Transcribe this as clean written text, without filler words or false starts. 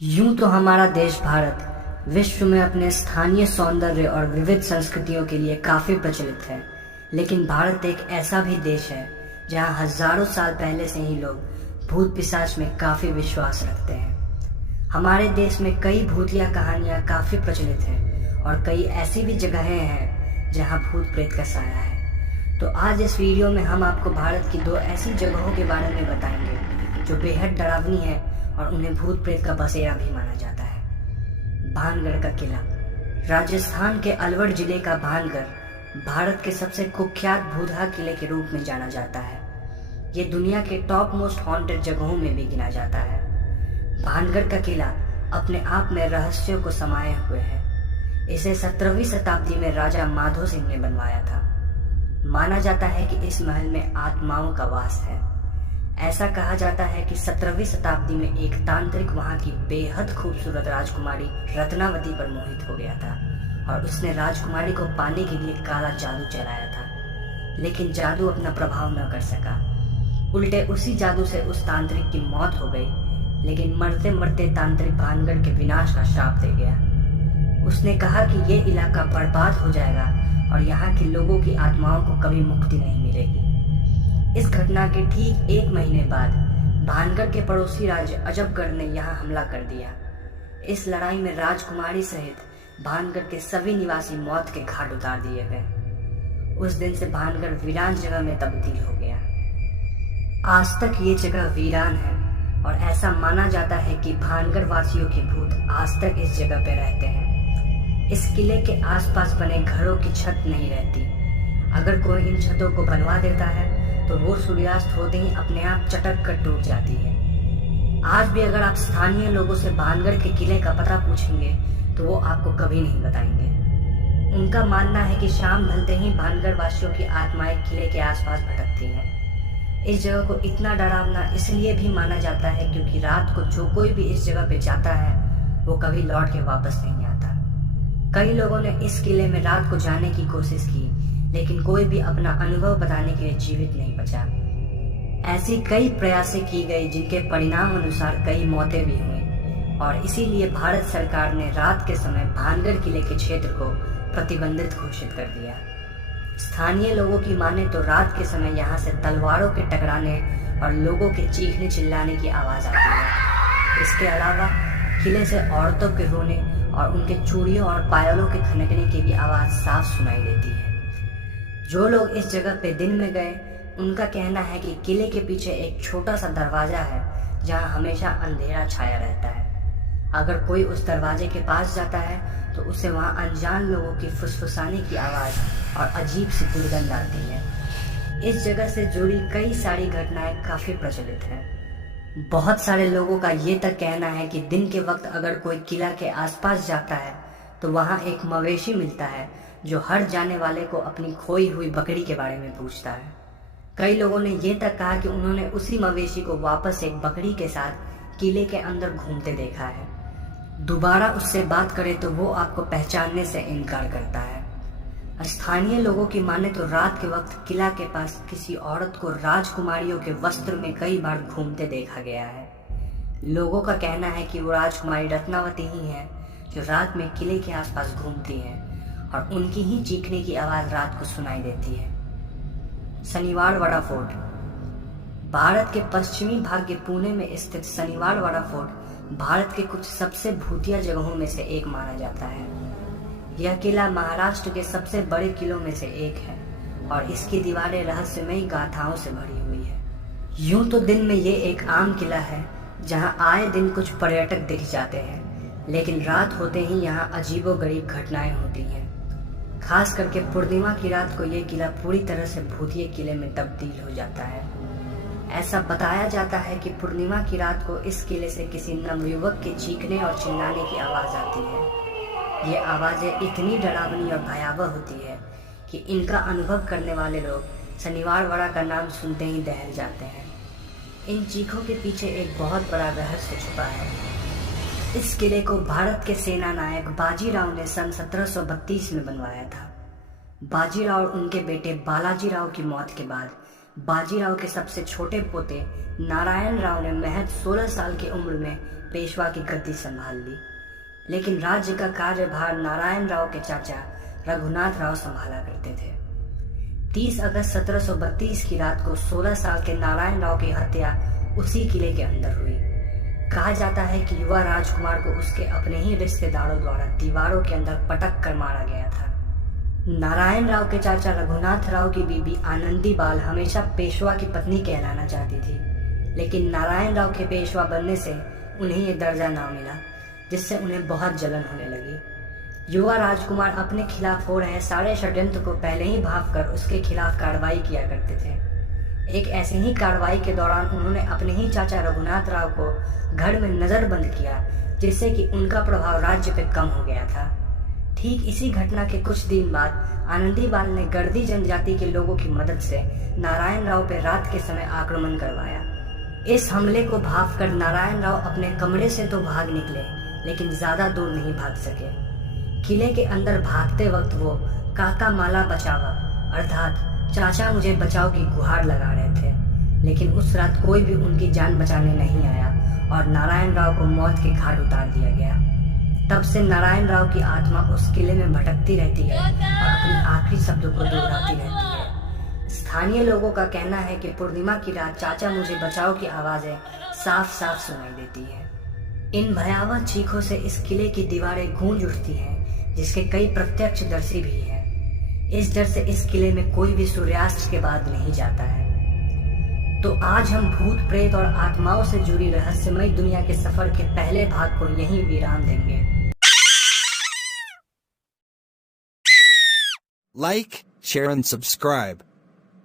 यूं तो हमारा देश भारत विश्व में अपने स्थानीय सौंदर्य और विविध संस्कृतियों के लिए काफी प्रचलित है। लेकिन भारत एक ऐसा भी देश है जहां हजारों साल पहले से ही लोग भूत पिशाच में काफी विश्वास रखते हैं। हमारे देश में कई भूतिया कहानियां काफी प्रचलित हैं और कई ऐसी भी जगहें हैं जहां भूत प्रेत का साया है। तो आज इस वीडियो में हम आपको भारत की दो ऐसी जगहों के बारे में बताएंगे जो बेहद डरावनी है और उन्हें भूत प्रेत का बसेरा भी माना जाता है। भानगढ़ का किला। राजस्थान के अलवर जिले का भानगढ़ भारत के सबसे कुख्यात भूतहा किले के रूप में जाना जाता है। ये दुनिया के टॉप मोस्ट हॉन्टेड जगहों में भी गिना जाता है। भानगढ़ का किला अपने आप में रहस्यों को समाये हुए है। इसे 17वीं शताब्दी में राजा माधो सिंह ने बनवाया था। माना जाता है कि इस महल में आत्माओं का वास है। ऐसा कहा जाता है कि 17वीं शताब्दी में एक तांत्रिक वहां की बेहद खूबसूरत राजकुमारी रत्नावती पर मोहित हो गया था और उसने राजकुमारी को पाने के लिए काला जादू चलाया था, लेकिन जादू अपना प्रभाव न कर सका। उल्टे उसी जादू से उस तांत्रिक की मौत हो गई, लेकिन मरते मरते तांत्रिक भानगढ़ के विनाश का श्राप दे गया। उसने कहा कि ये इलाका बर्बाद हो जाएगा और यहाँ के लोगों की आत्माओं को कभी मुक्ति नहीं मिलेगी। इस घटना के ठीक 1 महीने बाद भानगढ़ के पड़ोसी राज्य अजबगढ़ ने यहाँ हमला कर दिया। इस लड़ाई में राजकुमारी सहित भानगढ़ के सभी निवासी मौत के घाट उतार दिए गए। उस दिन से भानगढ़ वीरान जगह में तब्दील हो गया। आज तक ये जगह वीरान है और ऐसा माना जाता है कि भानगढ़ वासियों के भूत आज तक इस जगह पे रहते हैं। इस किले के आसपास बने घरों की छत नहीं रहती। अगर कोई इन छतों को बनवा देता है तो वो सूर्यास्त होते ही अपने आप चटक कर टूट जाती है। आज भी अगर आप स्थानीय लोगों से भानगढ़ के किले का पता पूछेंगे तो वो आपको कभी नहीं बताएंगे। उनका मानना है कि शाम ढलते ही भानगढ़ वासियों की आत्माएं किले के आसपास भटकती हैं। इस जगह को इतना डरावना इसलिए भी माना जाता है क्योंकि रात को जो कोई भी इस जगह पे जाता है वो कभी लौट के वापस नहीं आता। कई लोगों ने इस किले में रात को जाने की कोशिश की, लेकिन कोई भी अपना अनुभव बताने के लिए जीवित नहीं बचा। ऐसी कई प्रयासें की गई जिनके परिणाम अनुसार कई मौतें भी हुई और इसीलिए भारत सरकार ने रात के समय भानगढ़ किले के क्षेत्र को प्रतिबंधित घोषित कर दिया। स्थानीय लोगों की माने तो रात के समय यहाँ से तलवारों के टकराने और लोगों के चीखने चिल्लाने की आवाज आती है। इसके अलावा किले से औरतों के रोने और उनके चूड़ियों और पायलों के खनकने की भी आवाज साफ सुनाई देती है। जो लोग इस जगह पे दिन में गए उनका कहना है कि किले के पीछे एक छोटा सा दरवाजा है जहां हमेशा अंधेरा छाया रहता है। अगर कोई उस दरवाजे के पास जाता है तो उसे वहां अनजान लोगों की फुसफुसाने की आवाज और अजीब सी दुर्गंध आती है। इस जगह से जुड़ी कई सारी घटनाएं काफी प्रचलित हैं। बहुत सारे लोगों का ये तक कहना है कि दिन के वक्त अगर कोई किला के आसपास जाता है तो वहां एक मवेशी मिलता है जो हर जाने वाले को अपनी खोई हुई बकरी के बारे में पूछता है। कई लोगों ने ये तक कहा कि उन्होंने उसी मवेशी को वापस एक बकरी के साथ किले के अंदर घूमते देखा है। दोबारा उससे बात करे तो वो आपको पहचानने से इनकार करता है। स्थानीय लोगों की माने तो रात के वक्त किला के पास किसी औरत को राजकुमारियों के वस्त्र में कई बार घूमते देखा गया है। लोगों का कहना है कि वो राजकुमारी रत्नावती ही है जो रात में किले के आसपास घूमती है और उनकी ही चीखने की आवाज रात को सुनाई देती है। शनिवारवाड़ा फोर्ट। भारत के पश्चिमी भाग के पुणे में स्थित शनिवारवाड़ा फोर्ट भारत के कुछ सबसे भूतिया जगहों में से एक माना जाता है। यह किला महाराष्ट्र के सबसे बड़े किलों में से एक है और इसकी दीवारें रहस्यमयी गाथाओं से भरी हुई है। यूं तो दिन में ये एक आम किला है जहां आए दिन कुछ पर्यटक दिख जाते हैं, लेकिन रात होते ही यहाँ अजीबोगरीब घटनाएं होती हैं। खास करके पूर्णिमा की रात को यह किला पूरी तरह से भूतिये किले में तब्दील हो जाता है। ऐसा बताया जाता है कि पूर्णिमा की रात को इस किले से किसी नवयुवक के चीखने और चिल्लाने की आवाज आती है। ये आवाजें इतनी डरावनी और भयावह होती है कि इनका अनुभव करने वाले लोग शनिवारवाड़ा का नाम सुनते ही दहल जाते हैं। इन चीखों के पीछे एक बहुत बड़ा रहस्य छुपा है। इस किले को भारत के सेना नायक बाजीराव ने सन 1732 में बनवाया था। बाजीराव और उनके बेटे बालाजी राव की मौत के बाद बाजीराव के सबसे छोटे पोते नारायण राव ने महज 16 साल की उम्र में पेशवा की गद्दी संभाल ली, लेकिन राज्य का कार्यभार नारायण राव के चाचा रघुनाथ राव संभाला करते थे। 30 अगस्त 1732 की रात को 16 साल के नारायण राव की हत्या उसी किले के अंदर हुई। कहा जाता है कि युवा राजकुमार को उसके अपने ही रिश्तेदारों द्वारा दीवारों के अंदर पटक कर मारा गया था। नारायण राव के चाचा रघुनाथ राव की बीबी आनंदी बाल हमेशा पेशवा की पत्नी कहलाना चाहती थी, लेकिन नारायण राव के पेशवा बनने से उन्हें ये दर्जा ना मिला, जिससे उन्हें बहुत जलन होने लगी। युवा राजकुमार अपने खिलाफ हो रहे सारे षड्यंत्र को पहले ही भांपकर उसके खिलाफ कार्रवाई किया करते थे। एक ऐसे ही कार्रवाई के दौरान उन्होंने अपने ही चाचा रघुनाथ राव को घर में नजरबंद किया, जिससे कि उनका प्रभाव राज्य पे कम हो गया था। ठीक इसी घटना के कुछ दिन बाद आनंदी बाल ने गर्दी जनजाति के लोगों की मदद से नारायण राव पे रात के समय आक्रमण करवाया। इस हमले को भांपकर नारायण राव अपने कमरे से तो भाग निकले, लेकिन ज्यादा दूर नहीं भाग सके। किले के अंदर भागते वक्त वो काका माला बचावा अर्थात चाचा मुझे बचाओ की गुहार लगा रहे थे, लेकिन उस रात कोई भी उनकी जान बचाने नहीं आया और नारायण राव को मौत के घाट उतार दिया गया। तब से नारायण राव की आत्मा उस किले में भटकती रहती है और अपने आखिरी शब्दों को दोहराती रहती है। स्थानीय लोगों का कहना है कि पूर्णिमा की रात चाचा मुझे बचाओ की आवाजें साफ साफ सुनाई देती है। इन भयावह चीखों से इस किले की दीवारें गूंज उठती हैं, जिसके कई प्रत्यक्षदर्शी भी हैं। इस डर से इस किले में कोई भी सूर्यास्त के बाद नहीं जाता है। तो आज हम भूत प्रेत और आत्माओं से जुड़ी रहस्यमय दुनिया के सफर के पहले भाग को यहीं विराम देंगे। Like, share and subscribe.